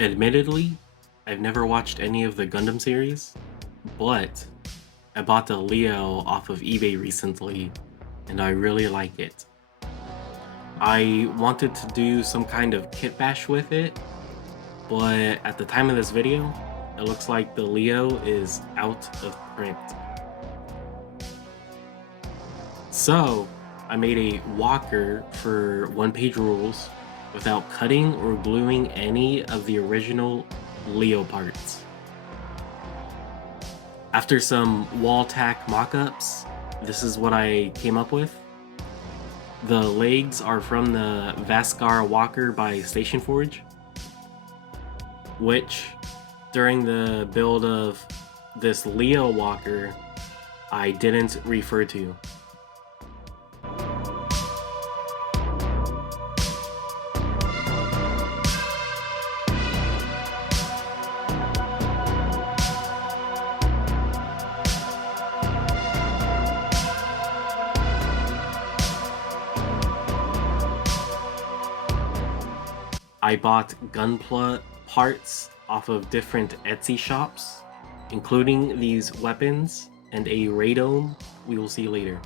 Admittedly, I've never watched any of the Gundam series, but I bought the Leo off of eBay recently, and I really like it. I wanted to do some kind of kitbash with it, but at the time of this video, it looks like the Leo is out of print. So, I made a walker for one-page rules without cutting or gluing any of the original Leo parts. After some wall tack mock-ups, this is what I came up with. The legs are from the Vaskar Walker by Station Forge, which during the build of this Leo Walker, I didn't refer to. I bought Gunpla parts off of different Etsy shops, including these weapons and a radome we will see later.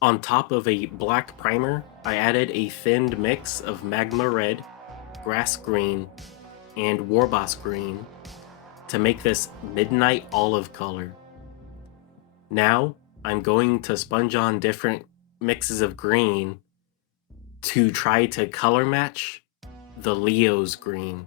On top of a black primer, I added a thinned mix of Magma Red, Grass Green, and Warboss Green to make this midnight olive color. Now I'm going to sponge on different mixes of green to try to color match the Leo's green.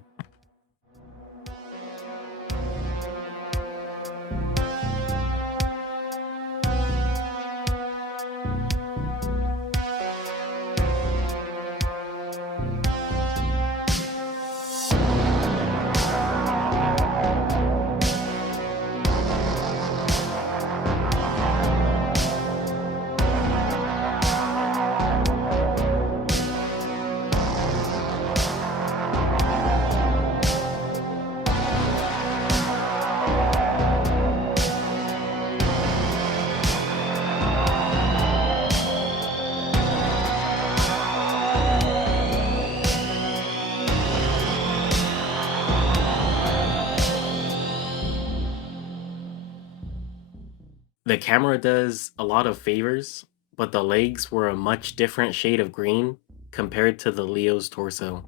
The camera does a lot of favors, but the legs were a much different shade of green compared to the Leo's torso.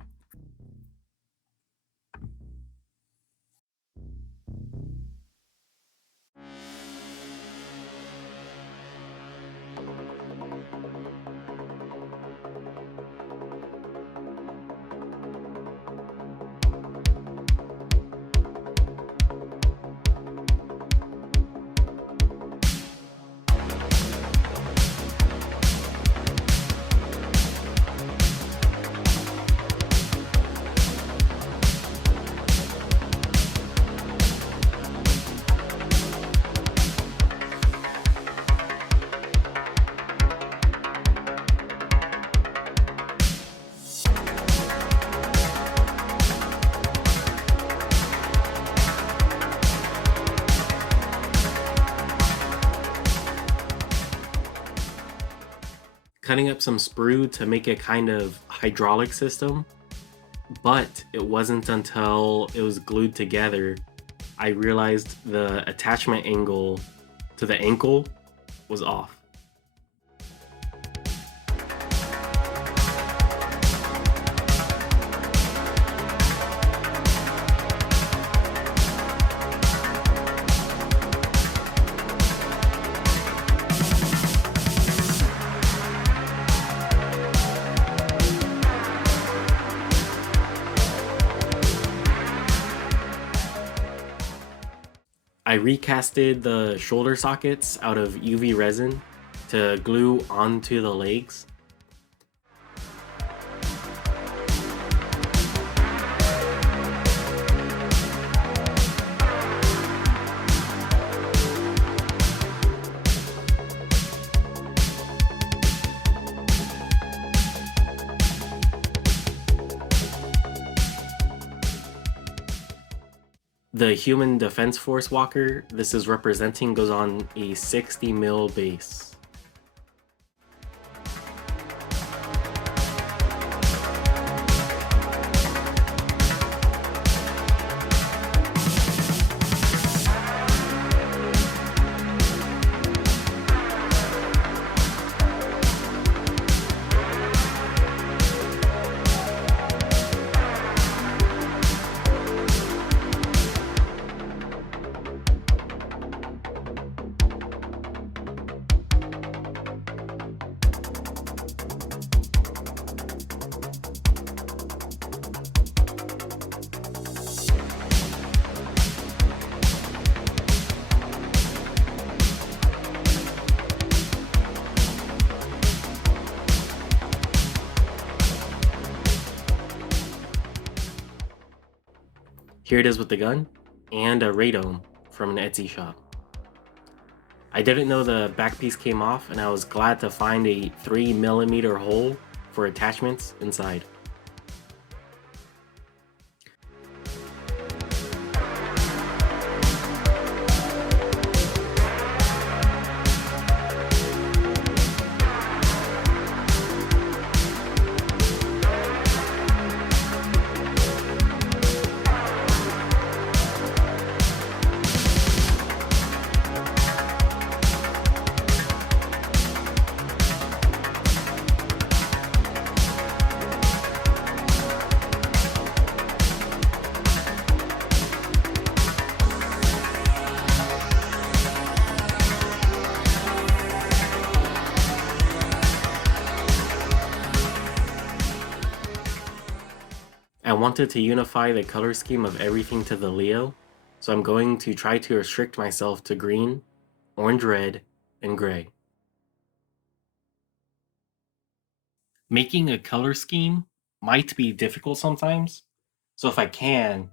Cutting up some sprue to make a kind of hydraulic system, but it wasn't until it was glued together I realized the attachment angle to the ankle was off. I recasted the shoulder sockets out of UV resin to glue onto the legs. The Human Defense Force walker this is representing goes on a 60 mil base. Here it is with the gun and a radome from an Etsy shop. I didn't know the back piece came off, and I was glad to find a 3mm hole for attachments inside. I wanted to unify the color scheme of everything to the Leo, so I'm going to try to restrict myself to green, orange red, and gray. Making a color scheme might be difficult sometimes, so if I can,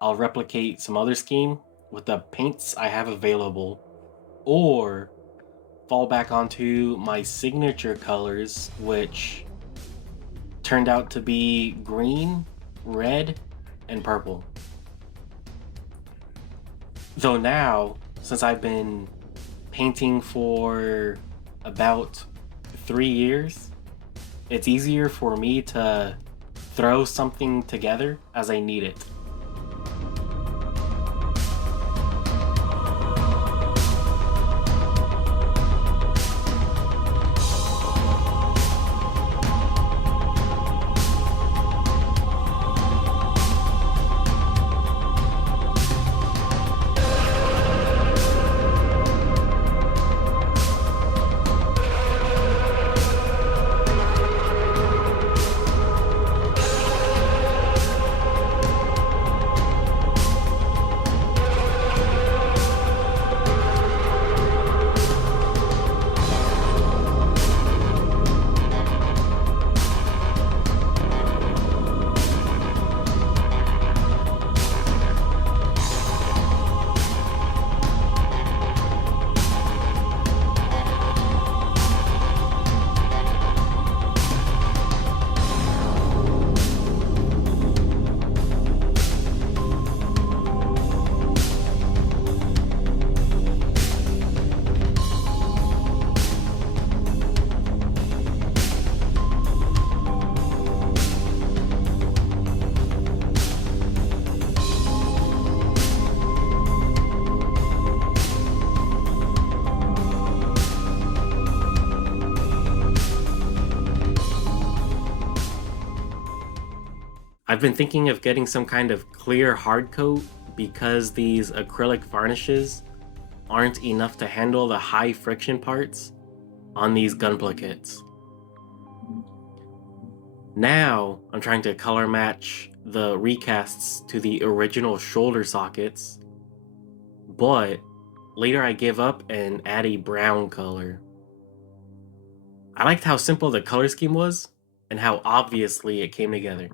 I'll replicate some other scheme with the paints I have available, or fall back onto my signature colors, which turned out to be green, red, and purple. Though now, since I've been painting for about 3 years, it's easier for me to throw something together as I need it. I've been thinking of getting some kind of clear hard coat because these acrylic varnishes aren't enough to handle the high friction parts on these Gunpla kits. Now I'm trying to color match the recasts to the original shoulder sockets, but later I give up and add a brown color. I liked how simple the color scheme was and how obviously it came together.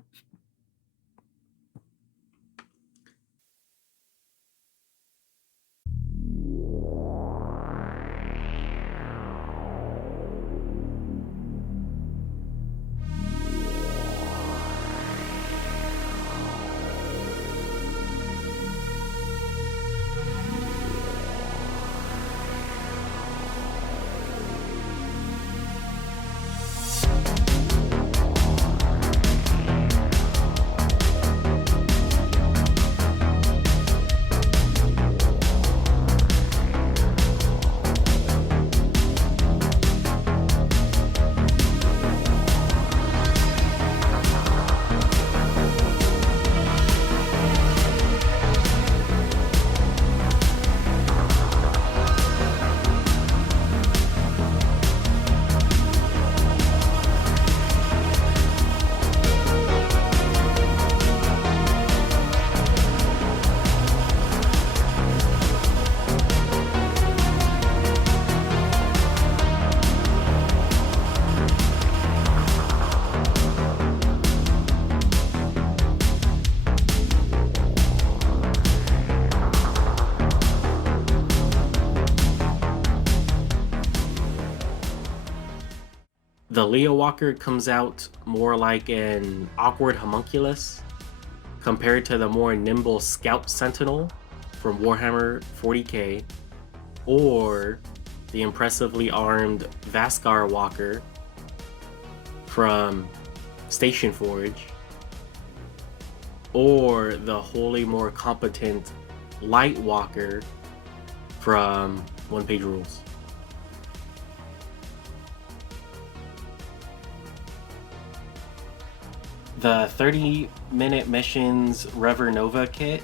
The Leo Walker comes out more like an awkward homunculus compared to the more nimble Scout Sentinel from Warhammer 40k, or the impressively armed Vaskar Walker from Station Forge, or the wholly more competent Light Walker from One Page Rules. The 30-minute missions Rever Nova kit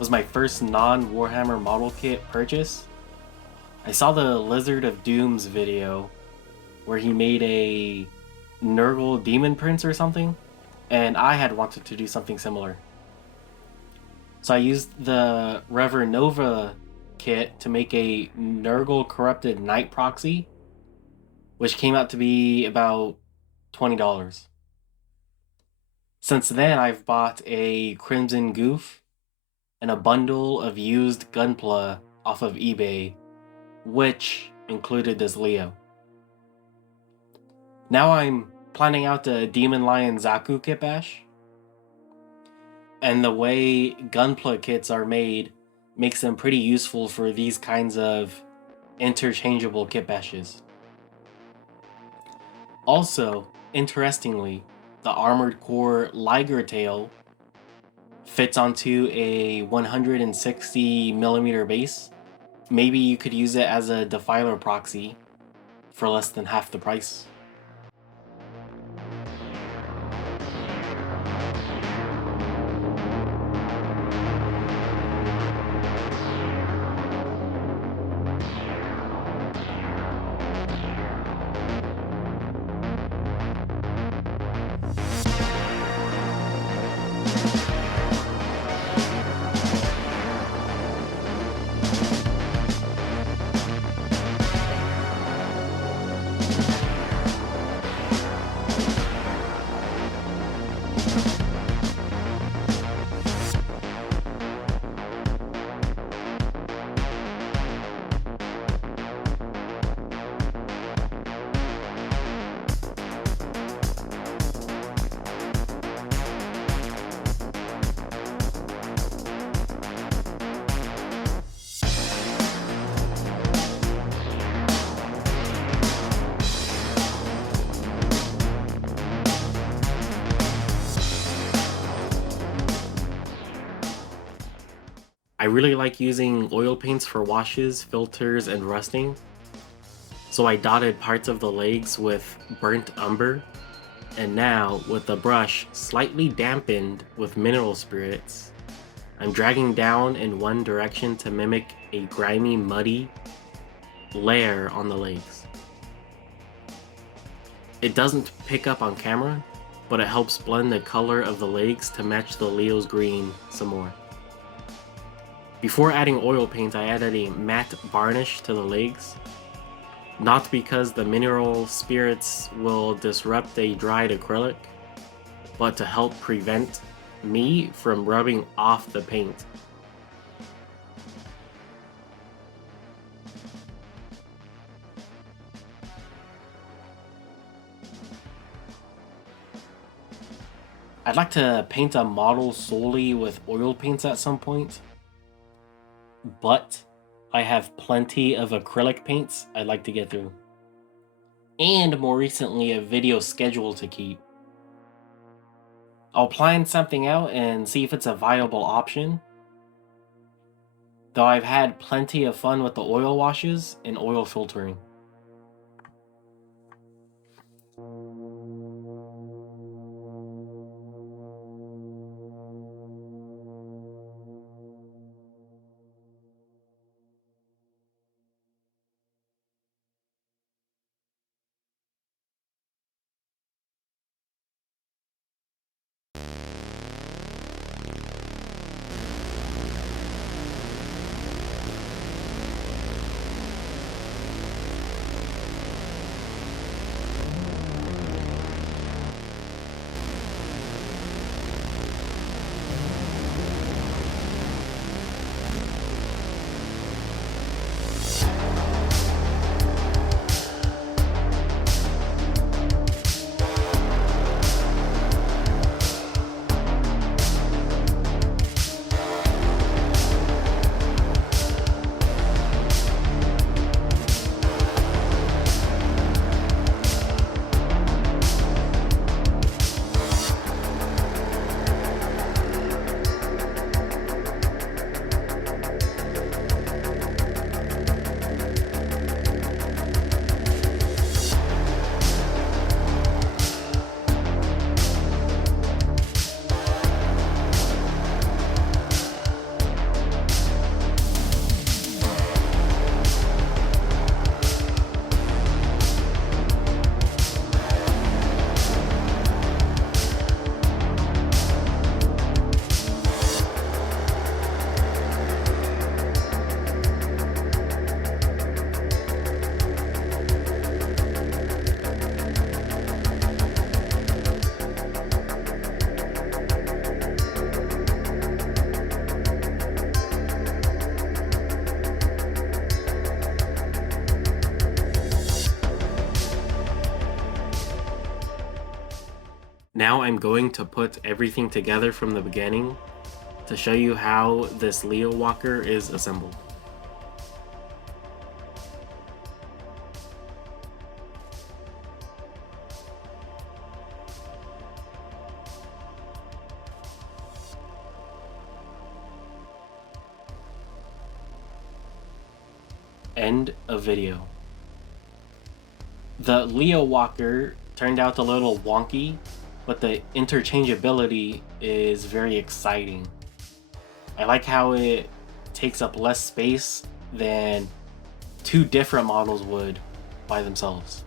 was my first non-Warhammer model kit purchase. I saw the Lizard of Doom's video where he made a Nurgle Demon Prince or something, and I had wanted to do something similar. So I used the Rever Nova kit to make a Nurgle Corrupted Knight proxy, which came out to be about $20. Since then, I've bought a Crimson Goof and a bundle of used Gunpla off of eBay, which included this Leo. Now I'm planning out the Demon Lion Zaku kitbash, and the way Gunpla kits are made makes them pretty useful for these kinds of interchangeable kitbashes. Also, interestingly, the Armored Core Liger tail fits onto a 160mm base. Maybe you could use it as a Defiler proxy for less than half the price. I really like using oil paints for washes, filters, and rusting, so I dotted parts of the legs with burnt umber, and now, with the brush slightly dampened with mineral spirits, I'm dragging down in one direction to mimic a grimy, muddy layer on the legs. It doesn't pick up on camera, but it helps blend the color of the legs to match the Leo's green some more. Before adding oil paint, I added a matte varnish to the legs, not because the mineral spirits will disrupt a dried acrylic, but to help prevent me from rubbing off the paint. I'd like to paint a model solely with oil paints at some point, but I have plenty of acrylic paints I'd like to get through, and more recently a video schedule to keep. I'll plan something out and see if it's a viable option, though I've had plenty of fun with the oil washes and oil filtering. Now I'm going to put everything together from the beginning to show you how this Leo Walker is assembled. End of video. The Leo Walker turned out a little wonky, but the interchangeability is very exciting. I like how it takes up less space than two different models would by themselves.